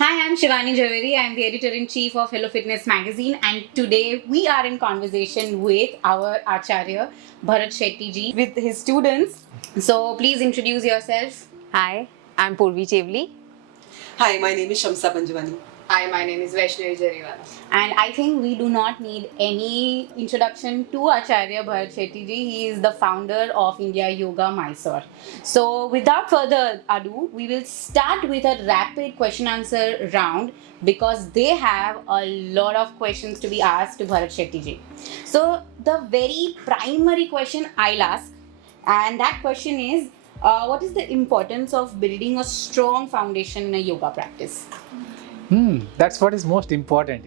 Hi, I'm Shivani Javeri. I'm the editor-in-chief of Hello Fitness magazine, and today we are in conversation with our Acharya Bharat Shetty ji with his students. So please introduce yourself. Hi, I'm Purvi Chevli. Hi, my name is Shamsa Panjwani. Hi, my name is Vaishnavi Jariwala. And I think we do not need any introduction to Acharya Bharat Shetty ji. He is the founder of India Yoga Mysore. So without further ado, we will start with a rapid question answer round because they have a lot of questions to be asked to Bharat Shetty ji. So the very primary question I'll ask, and that question is, what is the importance of building a strong foundation in a yoga practice? That's what is most important,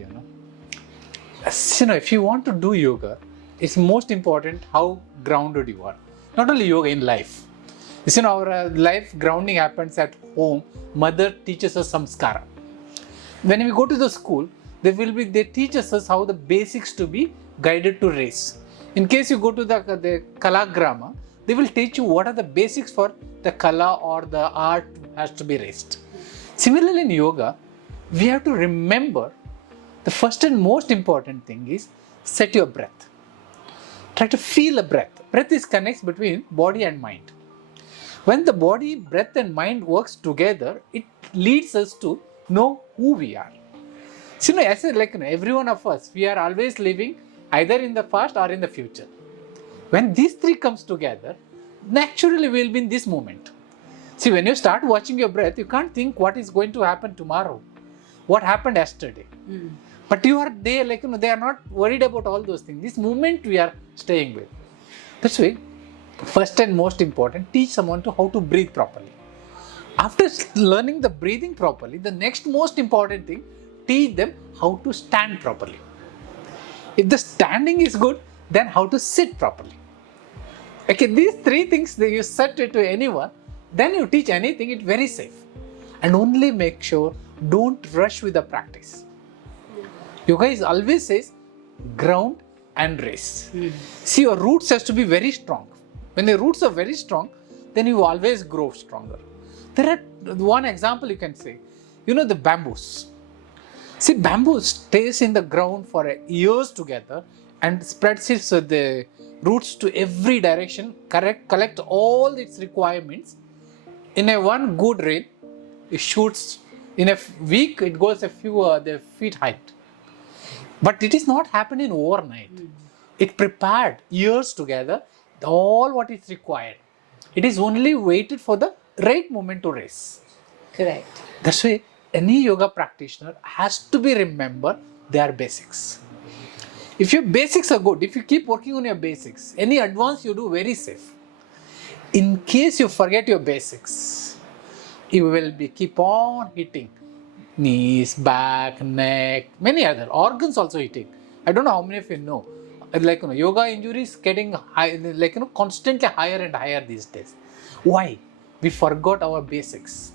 if you want to do yoga, it's most important how grounded you are. Not only yoga, in life. Our life grounding happens at home. Mother teaches us samskara. When we go to the school, they teach us how the basics to be guided to race. In case you go to the kalagrama, they will teach you what are the basics for the kala or the art has to be raised. Similarly in yoga, we have to remember the first and most important thing is set your breath. Try to feel the breath. Breath is connects between body and mind. When the body, breath and mind works together, it leads us to know who we are. So, every one of us, we are always living either in the past or in the future. When these three comes together, naturally we will be in this moment. See, when you start watching your breath, you can't think what is going to happen tomorrow. What happened yesterday. But you are there, they are not worried about all those things. This moment we are staying with. That's why, first and most important, teach someone to how to breathe properly. After learning the breathing properly, the next most important thing, teach them how to stand properly. If the standing is good, then how to sit properly. Okay, these three things that you set it to anyone, then you teach anything, it's very safe. And only make sure don't rush with the practice. Yoga is always says ground and race. See, your roots has to be very strong. When the roots are very strong, then you always grow stronger. There are one example you can say. The bamboos. See, bamboo stays in the ground for years together and spreads its the roots to every direction, collect all its requirements. In a one good rain, it shoots. In a week, it goes a few feet height. But it is not happening overnight. It prepared years together, all what is required. It is only waited for the right moment to raise. Correct. That's why any yoga practitioner has to be remember their basics. If your basics are good, if you keep working on your basics, any advance you do very safe. In case you forget your basics, you will keep on hitting knees, back, neck, many other organs also hitting. I don't know how many of you know. Yoga injuries getting high, constantly higher and higher these days. Why? We forgot our basics.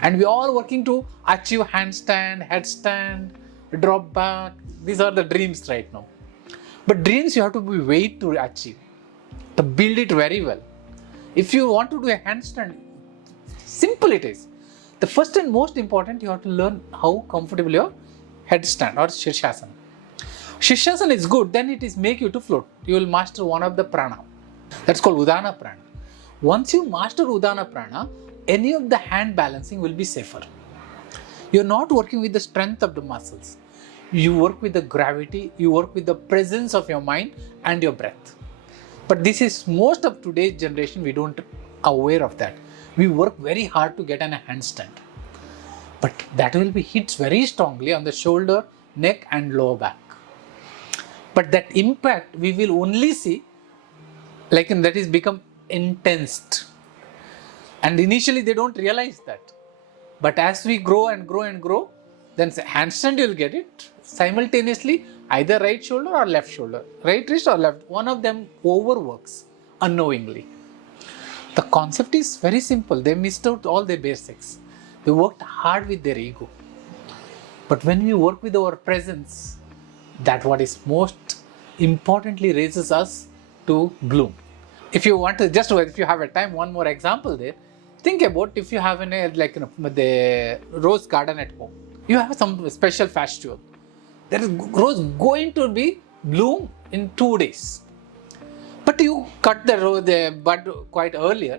And we all working to achieve handstand, headstand, drop back. These are the dreams right now. But dreams you have to be wait to achieve, to build it very well. If you want to do a handstand, simple it is. The first and most important, you have to learn how comfortable your headstand or Shirshasana. Shirshasana is good, then it is make you to float. You will master one of the prana. That's called Udana prana. Once you master Udana prana, any of the hand balancing will be safer. You're not working with the strength of the muscles. You work with the gravity, you work with the presence of your mind and your breath. But this is most of today's generation, we don't aware of that. We work very hard to get a handstand. But that will be hits very strongly on the shoulder, neck and lower back. But that impact we will only see that is become intense. And initially they don't realize that. But as we grow and grow and grow, then handstand you will get it simultaneously, either right shoulder or left shoulder, right wrist or left. One of them overworks unknowingly. The concept is very simple. They missed out all their basics. They worked hard with their ego. But when we work with our presence, that what is most importantly raises us to bloom. If you want to, if you have a time, one more example there. Think about if you have the rose garden at home. You have some special festival. There is rose going to be bloom in 2 days. But you cut the bud quite earlier,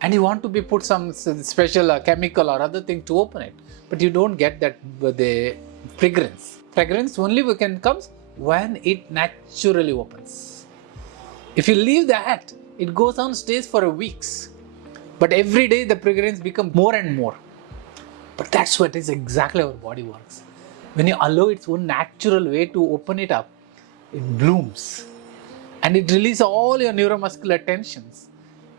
and you want to be put some special chemical or other thing to open it, but you don't get that the fragrance. Fragrance only comes when it naturally opens. If you leave that, it goes on stays for weeks. But every day the fragrance becomes more and more. But that's what is exactly our body works. When you allow its own natural way to open it up, it blooms. And it releases all your neuromuscular tensions.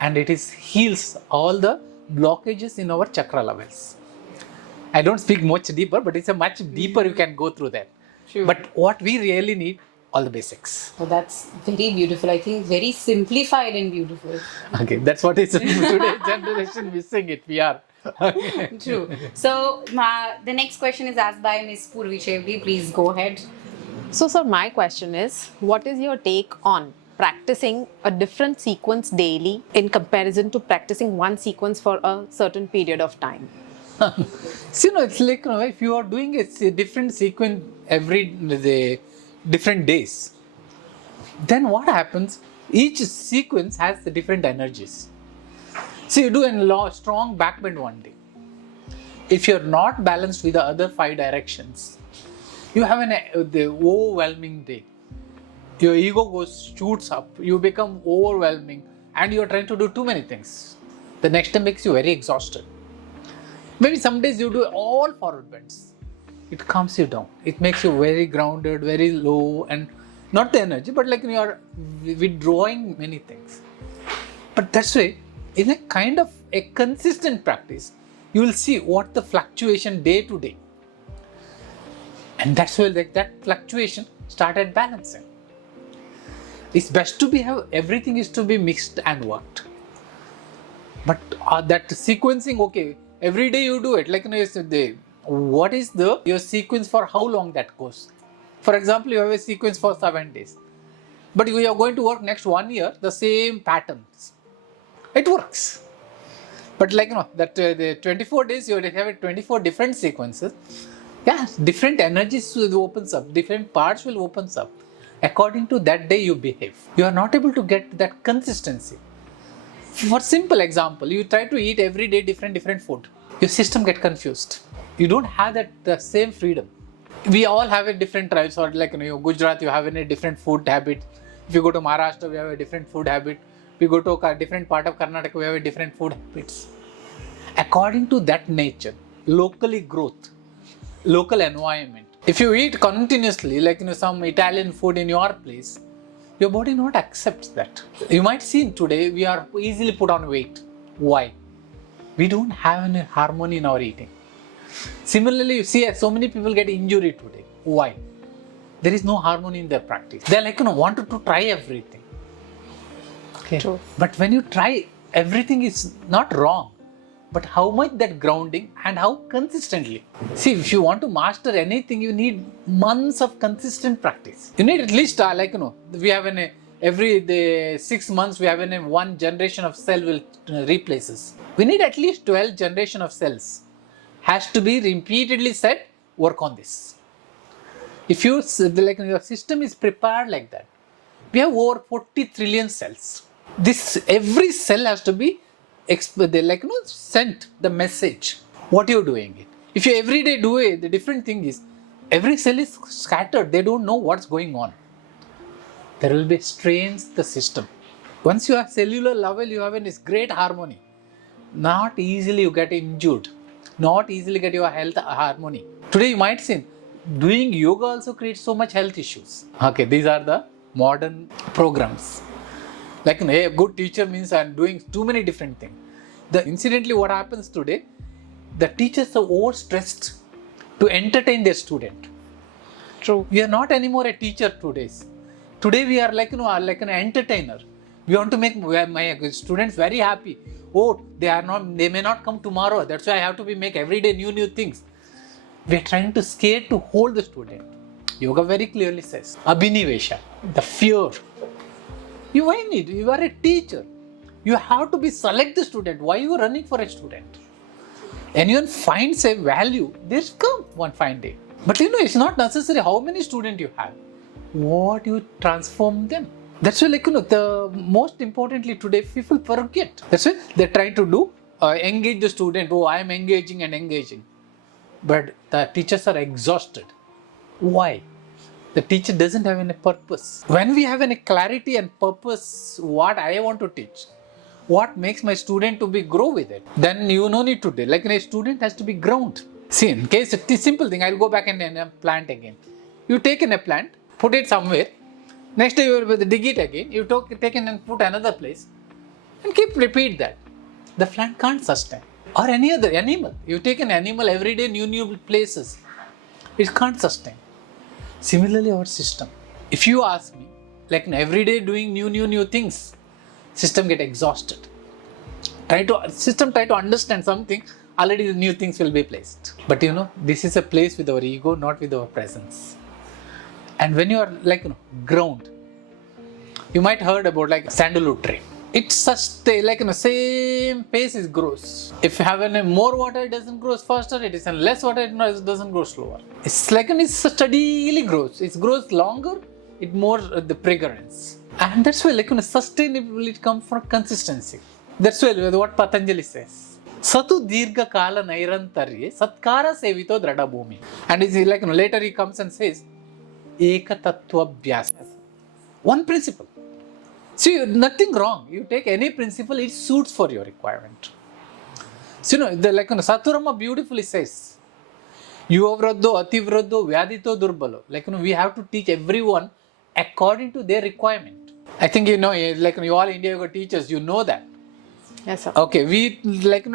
And it heals all the blockages in our chakra levels. I don't speak much deeper, but it's a much deeper you can go through that. True. But what we really need, all the basics. So that's very beautiful. I think very simplified and beautiful. Okay, that's what is today's generation missing it. We are. True. So the next question is asked by Ms. Purvi Chevli. Please go ahead. So, sir, my question is, what is your take on practicing a different sequence daily in comparison to practicing one sequence for a certain period of time? So, it's like, if you are doing a different sequence the different days, then what happens? Each sequence has the different energies. So, you do a strong backbend one day. If you're not balanced with the other 5 directions, you have the overwhelming day. Your ego shoots up, you become overwhelming, and you're trying to do too many things. The next day makes you very exhausted. Maybe some days you do all forward bends. It calms you down. It makes you very grounded, very low, and not the energy, but like you are withdrawing many things. But that's why, in a kind of a consistent practice, you will see what the fluctuation day to day. And that's why that fluctuation started balancing. It's best to have everything is to be mixed and worked. But that sequencing, okay, every day you do it. Like what is your sequence for how long that goes? For example, you have a sequence for 7 days, but you are going to work next 1 year the same patterns. It works. But the 24 days you have 24 different sequences. Yeah, different energies will opens up, different parts will opens up. According to that day you behave. You are not able to get that consistency. For simple example, you try to eat every day different food. Your system get confused. You don't have the same freedom. We all have a different tribes, or Gujarat, you have a different food habit. If you go to Maharashtra, we have a different food habit. If you go to a different part of Karnataka, we have a different food habits. According to that nature, locally growth, local environment. If you eat continuously, some Italian food in your place, your body not accepts that. You might see today we are easily put on weight. Why? We don't have any harmony in our eating. Similarly, you see so many people get injury today. Why? There is no harmony in their practice. They wanted to try everything. Okay. True. But when you try, everything is not wrong. But how much that grounding and how consistently. See, if you want to master anything, you need months of consistent practice. You need at least, we have every 6 months, we have one generation of cell will replaces. We need at least 12 generation of cells. Has to be repeatedly said, work on this. If you, your system is prepared like that, we have over 40 trillion cells. Every cell has to be sent the message what you're doing it. If you every day do it, the different thing is every cell is scattered. They don't know what's going on. There will be strains the system. Once you have cellular level, you have this great harmony. Not easily you get injured. Not easily get your health harmony. Today you might see doing yoga also creates so much health issues. Okay, these are the modern programs. A good teacher means I'm doing too many different things. Incidentally, what happens today, the teachers are overstressed to entertain their student. True. We are not anymore a teacher today. Today we are an entertainer. We want to make my students very happy. Oh, they may not come tomorrow. That's why I have to make every day new things. We are trying to scare to hold the student. Yoga very clearly says, Abhinivesha, the fear. You are a teacher. You have to be select the student. Why you are running for a student? Anyone finds a value, there's come one fine day. But it's not necessary how many students you have. What you transform them. That's why, the most importantly today, people forget. That's why they try to do engage the student. Oh, I am engaging and engaging. But the teachers are exhausted. Why? The teacher doesn't have any purpose. When we have any clarity and purpose, what I want to teach, what makes my student to be grow with it, then you no need to do. Like a student has to be ground. See, in case it's a simple thing, I'll go back and a plant again. You take in a plant, put it somewhere. Next day you will dig it again. You take in and put another place, and keep repeat that. The plant can't sustain. Or any other animal. You take an animal every day, new places. It can't sustain. Similarly, our system. If you ask me, every day doing new things, system get exhausted. System try to understand something, already the new things will be placed. But this is a place with our ego, not with our presence. And when you are ground, you might heard about sandalwood tree. It's same pace it grows. If you have more water, it doesn't grow faster. It is less water, it doesn't grow slower. It's it's steadily grows. It grows longer, it more the fragrance. And that's why sustainability comes from consistency. That's why what Patanjali says. Satu dirgha kala nairantarye satkara sevito drada bhumi. And it's later he comes and says, Eka tattva abhyasa. One principle. See, nothing wrong. You take any principle, it suits for your requirement. So, Saturama beautifully says, Yuvraddo, Ativraddo, Vyadito, Durbalo. We have to teach everyone according to their requirement. I think you all India Yoga teachers, you know that. Yes, sir. Okay, we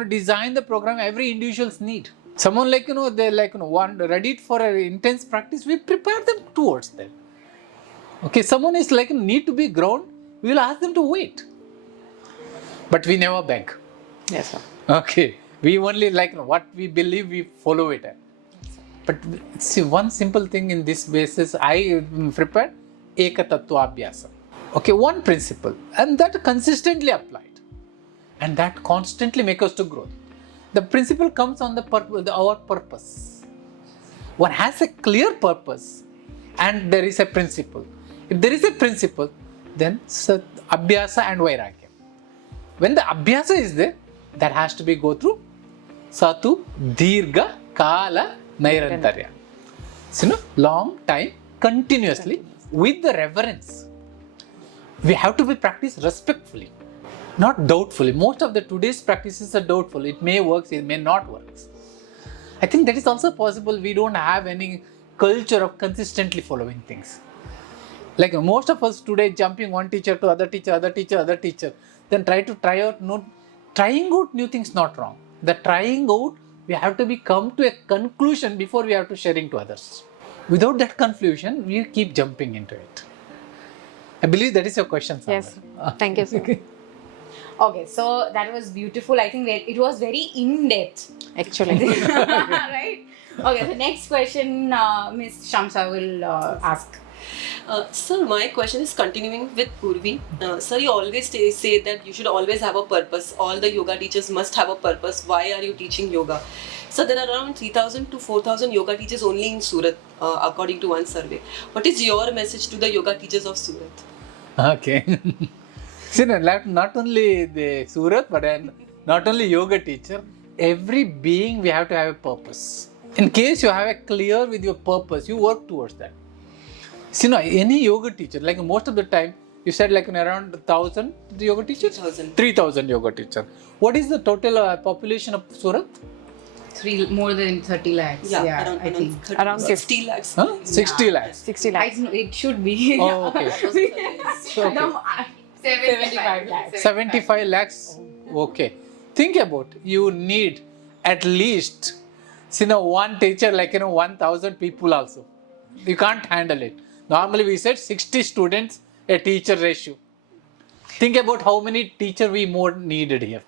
design the program every individual's need. Someone they one ready for an intense practice, we prepare them towards that. Okay, someone is need to be ground, we will ask them to wait. But we never beg. Yes, sir. Okay, we only what we believe, we follow it. But see, one simple thing in this basis, I prepared Eka Tattva Abhyasa. Okay, one principle, and that consistently applied. And that constantly makes us to grow. The principle comes on our purpose. One has a clear purpose and there is a principle. If there is a principle, then Abhyasa and Vairagya. When the Abhyasa is there, that has to be go through Satu, Dirgha, Kala, Nairantarya. So, long time, continuously, with the reverence. We have to be practiced respectfully. Not doubtfully. Most of the today's practices are doubtful. It may work, it may not work. I think that is also possible. We don't have any culture of consistently following things. Most of us today jumping one teacher to other teacher, then try out. No, trying out new things not wrong. The trying out, we have to come to a conclusion before we have to sharing to others. Without that conclusion, we keep jumping into it. I believe that is your question, Sandra. Yes. Thank you, sir. Okay, so that was beautiful. I think that it was very in-depth. Actually. Right? Okay, the next question Ms. Shamsa will ask. Sir, my question is continuing with Purvi. Sir, you always say that you should always have a purpose. All the yoga teachers must have a purpose. Why are you teaching yoga? So there are around 3,000 to 4,000 yoga teachers only in Surat, according to one survey. What is your message to the yoga teachers of Surat? Okay. See, not only the Surat, but not only yoga teacher, every being we have to have a purpose. In case you have a clear with your purpose, you work towards that. See, any yoga teacher, most of the time, you said around 1,000 yoga teachers? 3,000 yoga teachers. What is the total population of Surat? More than 30 lakhs. Yeah, I think. Around 60 lakhs. Huh? 60 lakhs. 60 lakhs. It should be. Oh, okay. Okay. No, 75 lakhs. 75 lakhs. Okay. Think about you need at least one teacher 1,000 people also. You can't handle it. Normally we said 60 students a teacher ratio. Think about how many teachers we more needed here.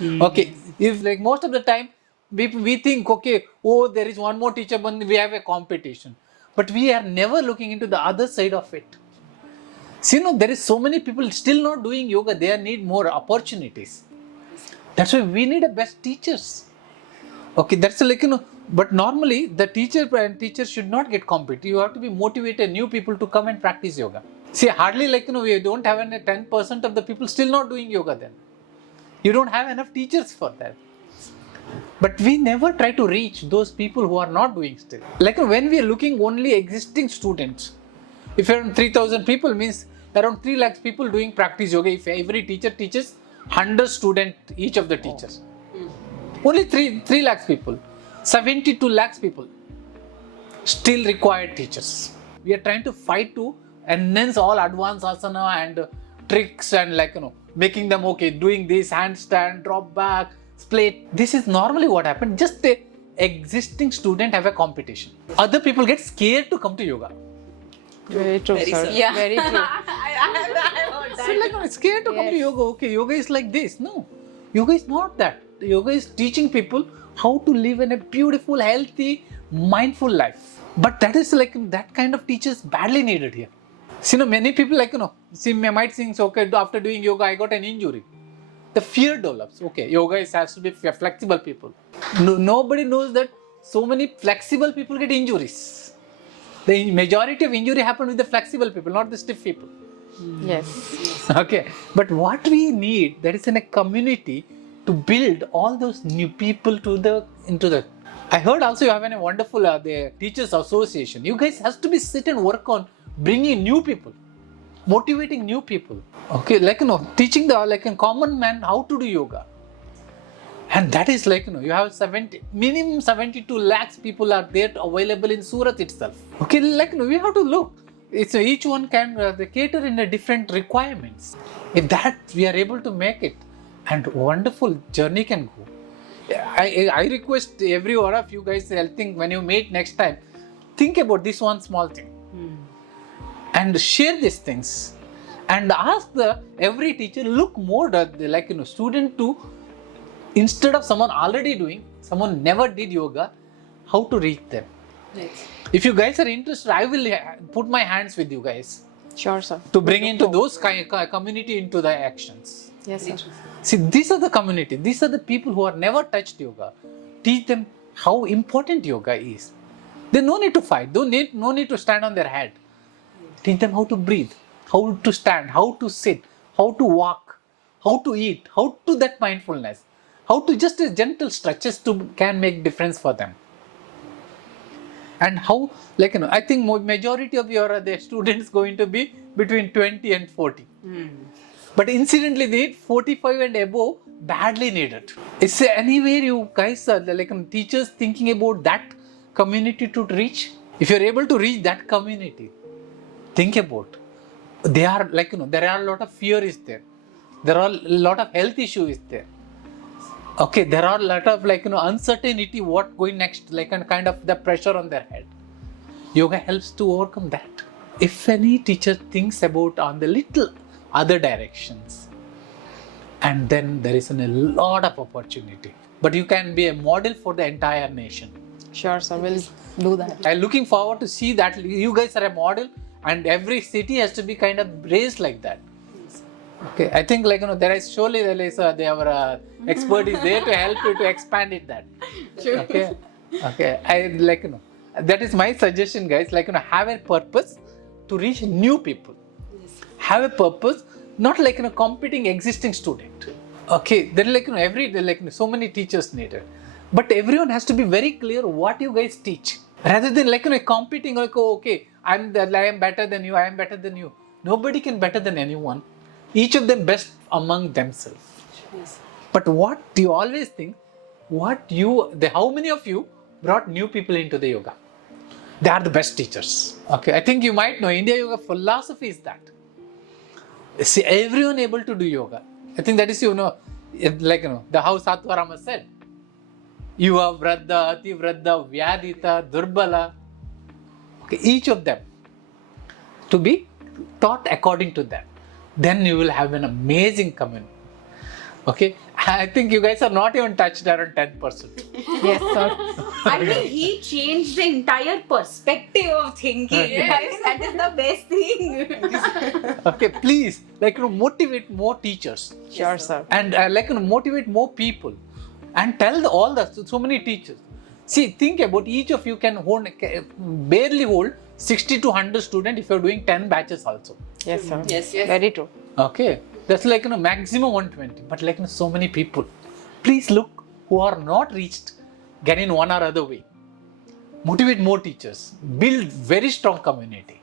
Okay. If most of the time we think there is one more teacher but we have a competition. But we are never looking into the other side of it. See, there is so many people still not doing yoga. They need more opportunities. That's why we need the best teachers. Okay, that's but normally the teacher should not get competitive. You have to be motivated new people to come and practice yoga. See, hardly we don't have 10% of the people still not doing yoga then. You don't have enough teachers for that. But we never try to reach those people who are not doing still. When we are looking only existing students, if around 3,000 people means around 3 lakhs people doing practice yoga. If every teacher teaches 100 students, each of the teachers. Only 3 lakhs people. 72 lakhs people still required teachers. We are trying to fight to enhance all advanced asana and tricks and making them okay, doing this, handstand, drop back, split. This is normally what happened. Just the existing student have a competition. Other people get scared to come to yoga. Very true, sir. Yeah. Very true. So scared to come to yoga. Okay, yoga is like this. No, yoga is not that. Yoga is teaching people how to live in a beautiful, healthy, mindful life. But that is that kind of teachers badly needed here. See, many people might think, okay, after doing yoga, I got an injury. The fear develops. Okay, yoga has to be flexible people. Nobody knows that so many flexible people get injuries. The majority of injury happen with the flexible people, not the stiff people. Yes. Okay, but what we need, that is in a community to build all those new people into the. I heard also you have a wonderful the teachers association. You guys has to be sit and work on bringing new people, motivating new people. Okay, teaching the common man how to do yoga. And that is you have minimum 72 lakhs people are there available in Surat itself. Okay, we have to look. It's each one can they cater in a different requirements. If that we are able to make it, and wonderful journey can go. I request every one of you guys, I think when you meet next time, think about this one small thing. And share these things. And ask every teacher, look more at the student to, instead of someone already doing, someone never did yoga, how to reach them. Right. If you guys are interested, I will put my hands with you guys Sure, sir. to bring into those community into the actions. Yes, sir. See, these are the community. These are the people who are never touched yoga. Teach them how important yoga is. They no need to fight. No need to stand on their head. Teach them how to breathe, how to stand, how to sit, how to walk, how to eat, how to that mindfulness, how to just gentle stretches can make difference for them. And how I think majority of the students going to be between 20 and 40. But incidentally, they 45 and above badly needed. Is there anywhere you guys are teachers thinking about that community to reach? If you're able to reach that community, think about. They are there are a lot of fear is there. There are a lot of health issue is there. Okay, there are a lot of uncertainty what going next, and kind of the pressure on their head. Yoga helps to overcome that. If any teacher thinks about on the little other directions, and then there is a lot of opportunity. But you can be a model for the entire nation. Sure, sir. We'll do that. I'm looking forward to see that you guys are a model, and every city has to be kind of raised like that. Okay, I think there is surely our expert is there to help you to expand it that. Sure. Okay. I that is my suggestion, guys. Have a purpose to reach new people. Have a purpose, not competing existing student. Okay, then every day so many teachers needed, but everyone has to be very clear what you guys teach, rather than competing. Okay, I am better than you. I am better than you. Nobody can better than anyone. Each of them best among themselves. Yes. But what do you always think? How many of you brought new people into the yoga? They are the best teachers. Okay, I think you might know India Yoga philosophy is that. See, everyone able to do yoga. I think that is the how Satvarama said. You have Vradha, Ati Vradha, Vyadita, Durbala. Okay, each of them to be taught according to them. Then you will have an amazing community. Okay, I think you guys are not even touched around 10%. Yes, sir. I think he changed the entire perspective of thinking. Guys, that is the best thing. Okay, please, motivate more teachers. Sure, sir. And motivate more people. And tell so many teachers. See, think about each of you can barely hold 60 to 100 students if you're doing 10 batches also. Yes, sir. Yes. Very true. Okay, that's maximum 120. But so many people. Please look who are not reached, get in one or other way. Motivate more teachers. Build very strong community.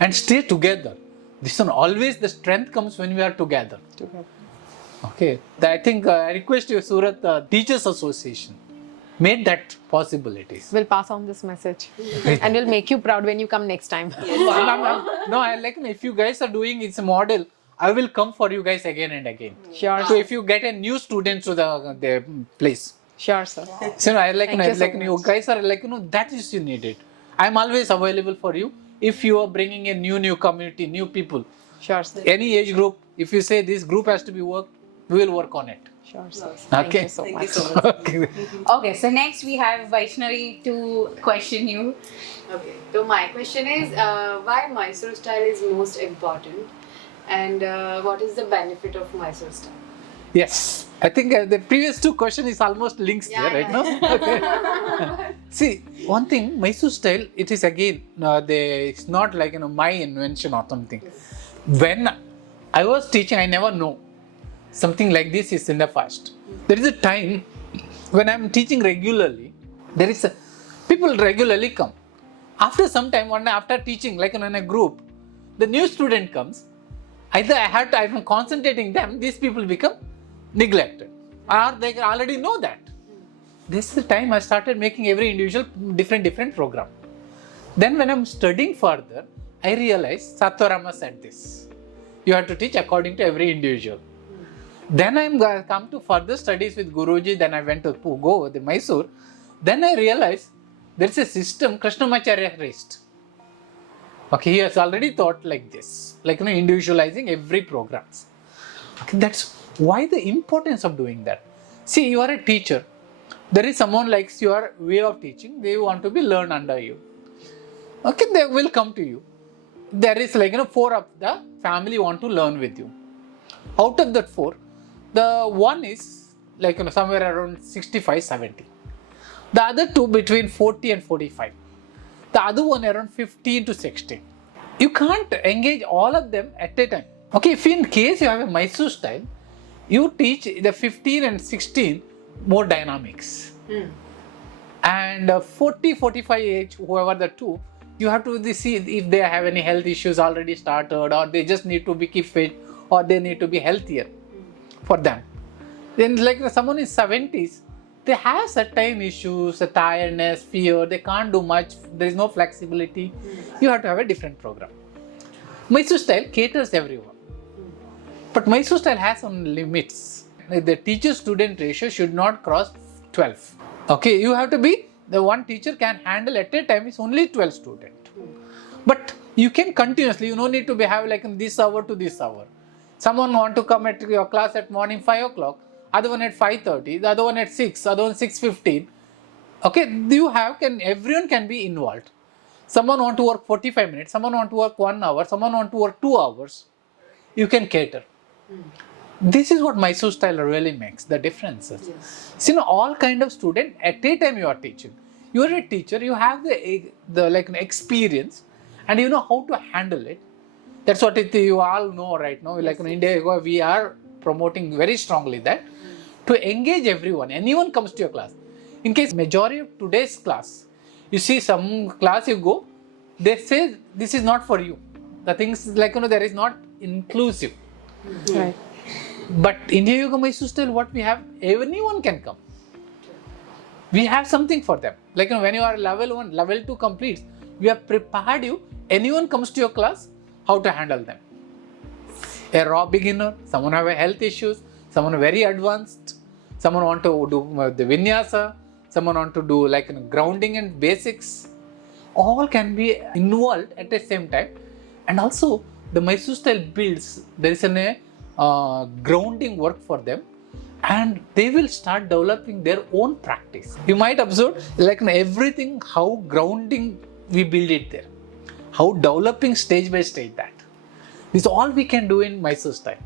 And stay together. This one, always the strength comes when we are together. Okay, I think I request you, Surat Teachers Association, made that possibilities. We'll pass on this message and we'll make you proud when you come next time. No, I if you guys are doing it's a model, I will come for you guys again and again. Sure. So if you get a new student to the place, Sure, sir. so I Thank you so you much. guys are that is you needed. I'm always available for you if you are bringing a new community, new people, Sure, sir. any age group. If you say this group has to be worked, we will work on it. Sure, sir. Okay. Thank you so Thank much. you so much. Okay. Okay, so next we have Vaishnavi to question you. Okay, so my question is why Mysore style is most important and what is the benefit of Mysore style? Yes, I think the previous two questions is almost links Yeah, there, right yeah. now. Okay. See, one thing, Mysore style, it is again, it's not my invention or something. When I was teaching, I never know something like this is in the past. There is a time when I'm teaching regularly, people regularly come. After some time, one day after teaching, in a group, the new student comes. Either I'm concentrating them, these people become neglected, or they already know that. This is the time I started making every individual different program. Then when I'm studying further, I realized Satwarama said this. You have to teach according to every individual. Then I'm come to further studies with Guruji. Then I went to go with Mysore. Then I realized there's a system Krishnamacharya raised. Okay, he has already thought like this, individualizing every programs. Okay, that's why the importance of doing that. See, you are a teacher. There is someone likes your way of teaching. They want to be learned under you. Okay, they will come to you. There is 4 of the family want to learn with you. Out of that 4, the one is somewhere around 65, 70. The other 2 between 40 and 45. The other one around 15 to 16. You can't engage all of them at a time. Okay, if in case you have a Mysore style, you teach the 15 and 16 more dynamics. And 40, 45 age, whoever the 2, you have to see if they have any health issues already started, or they just need to be keep fit, or they need to be healthier for them. Then someone in 70s, they have certain issues, a tiredness, fear, they can't do much, there is no flexibility. You have to have a different program. Mysore style caters everyone. But Mysore style has some limits. The teacher-student ratio should not cross 12. Okay, you have to be, the one teacher can handle at a time is only 12 students. But you can continuously, you don't need to have this hour to this hour. Someone want to come at your class at morning 5 o'clock, other one at 5:30, the other one at 6, other one 6:15. Okay, everyone can be involved. Someone want to work 45 minutes, someone want to work 1 hour, someone want to work 2 hours. You can cater. This is what Mysore style really makes the differences. Yes. So, all kind of student at a time you are teaching. You are a teacher, you have the experience, and you know how to handle it. That's what you all know right now. In India, we are promoting very strongly that to engage everyone. Anyone comes to your class. In case majority of today's class, you see some class you go, they say this is not for you. The things there is not inclusive. Right. But India Yoga Mysore style, what we have, anyone can come. We have something for them. When you are level 1, level 2 completes, we have prepared you. Anyone comes to your class, how to handle them. A raw beginner, someone have a health issues, someone very advanced, someone want to do the vinyasa, someone want to do grounding and basics. All can be involved at the same time. And also the Mysore style builds, there is a grounding work for them, and they will start developing their own practice. You might observe like everything, how grounding we build it there, how developing stage by stage that. This is all we can do in Mysore style.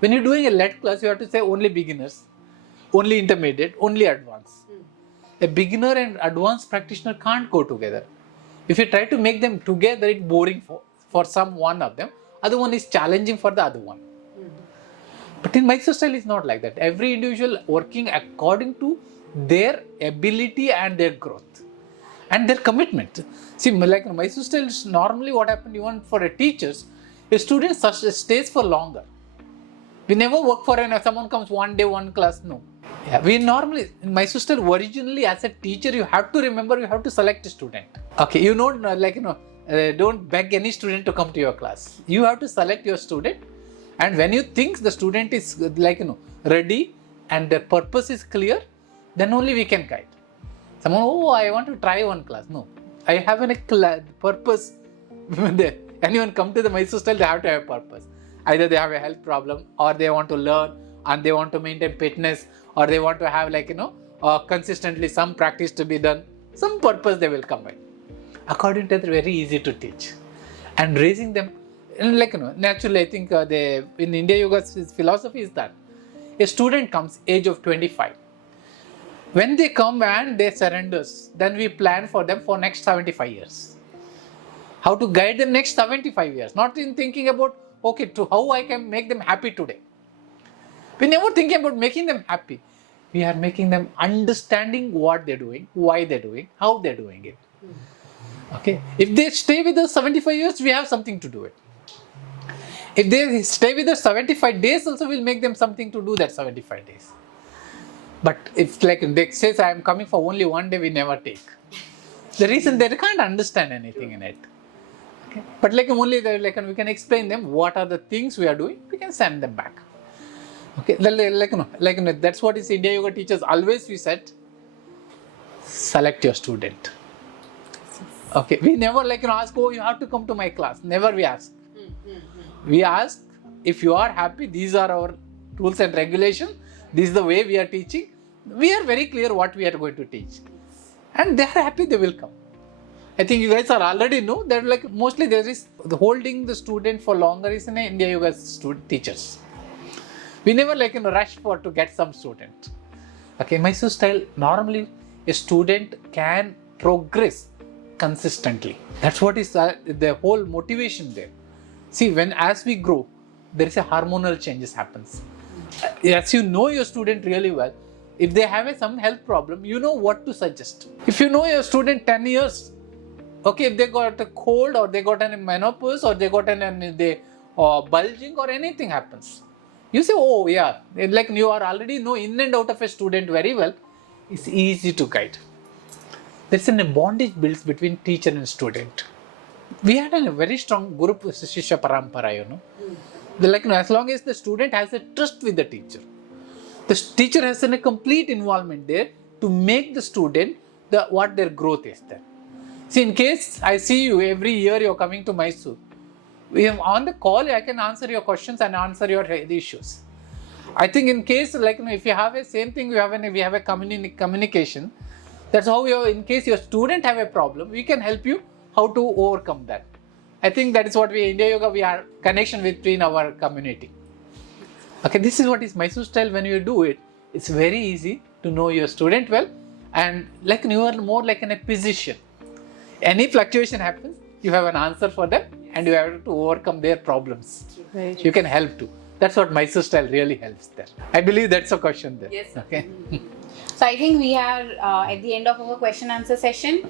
When you're doing a lead class, you have to say only beginners, only intermediate, only advanced. A beginner and advanced practitioner can't go together. If you try to make them together, it's boring for some one of them. Other one is challenging for the other one. But in Mysore style, it's not like that. Every individual working according to their ability and their growth and their commitment. See, like in Mysore style, normally what happens even for a teachers, a student stays for longer. We never work for someone comes one day, one class, no. Yeah, we normally, in Mysore style, originally as a teacher, you have to remember, you have to select a student. Okay, you don't don't beg any student to come to your class. You have to select your student, and when you think the student is ready and their purpose is clear, then only we can guide. Someone, oh, I want to try one class. No, I have a purpose. When anyone come to the Mysore style, they have to have a purpose. Either they have a health problem, or they want to learn and they want to maintain fitness, or they want to have consistently some practice to be done. Some purpose they will come by. According to that, very easy to teach. And raising them, naturally, I think in India Yoga's philosophy is that a student comes age of 25. When they come and they surrender, then we plan for them for next 75 years. How to guide them next 75 years, not in thinking about, okay, to how I can make them happy today. We never thinking about making them happy. We are making them understanding what they're doing, why they're doing, how they're doing it. Okay, if they stay with us 75 years, we have something to do it. If they stay with us 75 days, also we'll make them something to do that 75 days. But if they say, I am coming for only one day, we never take. The reason they can't understand anything in it. Okay? But only we can explain them what are the things we are doing, we can send them back. Okay, that's what is India Yoga teachers always we said, select your student. Okay, we never ask, oh, you have to come to my class. Never we ask. We ask, if you are happy, these are our rules and regulations. This is the way we are teaching. We are very clear what we are going to teach. And they are happy, they will come. I think you guys are already know that mostly there is holding the student for longer is in India Yoga teachers. We never rush to get some student. Okay, Mysore style, normally a student can progress consistently. That's what is the whole motivation there. See, as we grow, there is a hormonal changes happens. As you know your student really well, if they have some health problem, you know what to suggest. If you know your student 10 years, okay, if they got a cold or they got a menopause or they got bulging or anything happens, you say, oh yeah, you are already know in and out of a student very well, it's easy to guide. There's a bondage built between teacher and student. We had a very strong Guru Shishya Parampara, as long as the student has a trust with the teacher, the teacher has a complete involvement there to make the student what their growth is there. See, in case I see you every year you're coming to Mysore, we have on the call, I can answer your questions and answer your issues. I think in case if you have a same thing, we have a communication. That's how in case your student have a problem, we can help you how to overcome that. I think that is what India Yoga, we are connection between our community. Okay, this is what is Mysore style. When you do it, it's very easy to know your student well, and you are more like in a physician. Any fluctuation happens, you have an answer for them, and you have to overcome their problems. Right. You can help too. That's what Mysore style really helps there. I believe that's a question there. Yes, sir. Okay. So I think we are at the end of our question answer session.